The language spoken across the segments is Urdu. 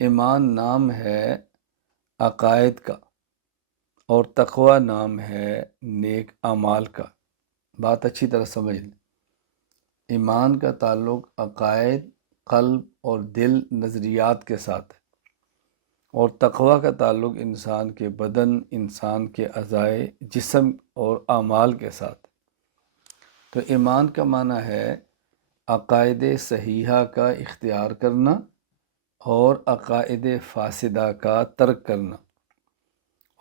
ایمان نام ہے عقائد کا اور تقوی نام ہے نیک اعمال کا۔ بات اچھی طرح سمجھ لیں۔ ایمان کا تعلق عقائد، قلب اور دل نظریات کے ساتھ ہے، اور تقوی کا تعلق انسان کے بدن، انسان کے اعضائے جسم اور اعمال کے ساتھ۔ تو ایمان کا معنی ہے عقائد صحیحہ کا اختیار کرنا اور عقائد فاسدہ کا ترک کرنا،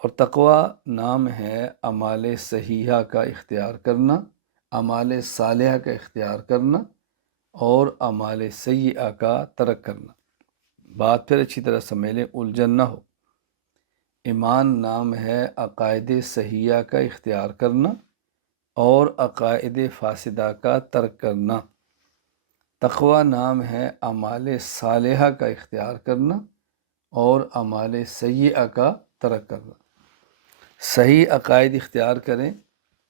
اور تقوی نام ہے اعمال صحیحہ کا اختیار کرنا، اعمال صالحہ کا اختیار کرنا اور اعمال سیئہ کا ترک کرنا۔ بات پھر اچھی طرح سمجھ لیں، الجھن نہ ہو۔ ایمان نام ہے عقائد صحیحہ کا اختیار کرنا اور عقائد فاسدہ کا ترک کرنا۔ تقوی نام ہے اعمال صالحہ کا اختیار کرنا اور اعمال سیئہ کا ترک کرنا۔ صحیح عقائد اختیار کریں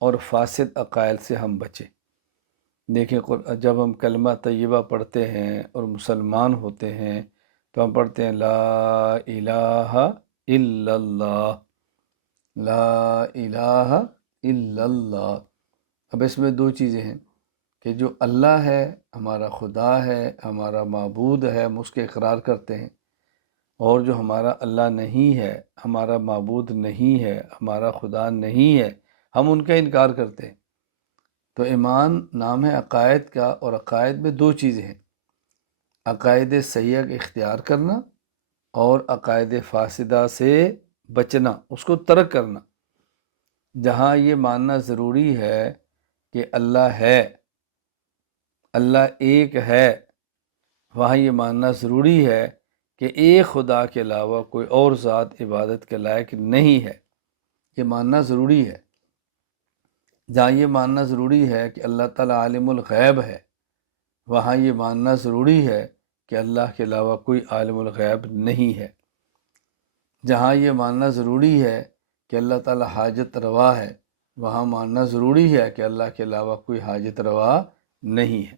اور فاسد عقائد سے ہم بچیں۔ دیکھیں، جب ہم کلمہ طیبہ پڑھتے ہیں اور مسلمان ہوتے ہیں تو ہم پڑھتے ہیں لا الہ الا اللہ، لا الہ الا اللہ۔ اب اس میں دو چیزیں ہیں کہ جو اللہ ہے، ہمارا خدا ہے، ہمارا معبود ہے، ہم اس کے اقرار کرتے ہیں، اور جو ہمارا اللہ نہیں ہے، ہمارا معبود نہیں ہے، ہمارا خدا نہیں ہے، ہم ان کا انکار کرتے ہیں۔ تو ایمان نام ہے عقائد کا، اور عقائد میں دو چیزیں ہیں، عقائد صحیحہ کا اختیار کرنا اور عقائد فاسدہ سے بچنا، اس کو ترک کرنا۔ جہاں یہ ماننا ضروری ہے کہ اللہ ہے، اللہ ایک ہے، وہاں یہ ماننا ضروری ہے کہ ایک خدا کے علاوہ کوئی اور ذات عبادت کے لائق نہیں ہے، یہ ماننا ضروری ہے۔ جہاں یہ ماننا ضروری ہے کہ اللہ تعالیٰ عالم الغیب ہے، وہاں یہ ماننا ضروری ہے کہ اللہ کے علاوہ کوئی عالم الغیب نہیں ہے۔ جہاں یہ ماننا ضروری ہے کہ اللہ تعالیٰ حاجت روا ہے، وہاں ماننا ضروری ہے کہ اللہ کے علاوہ کوئی حاجت روا نہیں ہے۔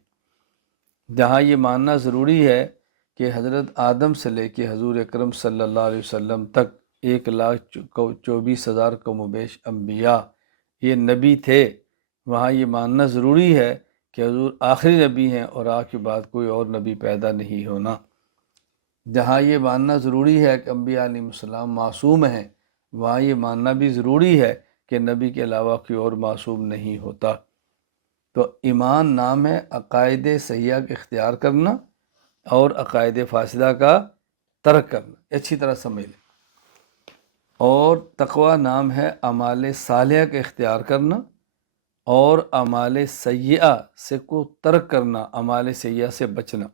جہاں یہ ماننا ضروری ہے کہ حضرت آدم سے لے کے حضور اکرم صلی اللہ علیہ وسلم تک 1,24,000 کم و بیش انبیاء یہ نبی تھے، وہاں یہ ماننا ضروری ہے کہ حضور آخری نبی ہیں اور آپ کے بعد کوئی اور نبی پیدا نہیں ہونا۔ جہاں یہ ماننا ضروری ہے کہ انبیاء علیہ السلام معصوم ہیں، وہاں یہ ماننا بھی ضروری ہے کہ نبی کے علاوہ کوئی اور معصوم نہیں ہوتا۔ تو ایمان نام ہے عقائد صحیحہ کا اختیار کرنا اور عقائد فاسدہ کا ترک کرنا، اچھی طرح سمجھ لیں۔ اور تقوی نام ہے اعمال صالحہ کا اختیار کرنا اور اعمال سیئہ سے کو ترک کرنا، اعمال سیئہ سے بچنا۔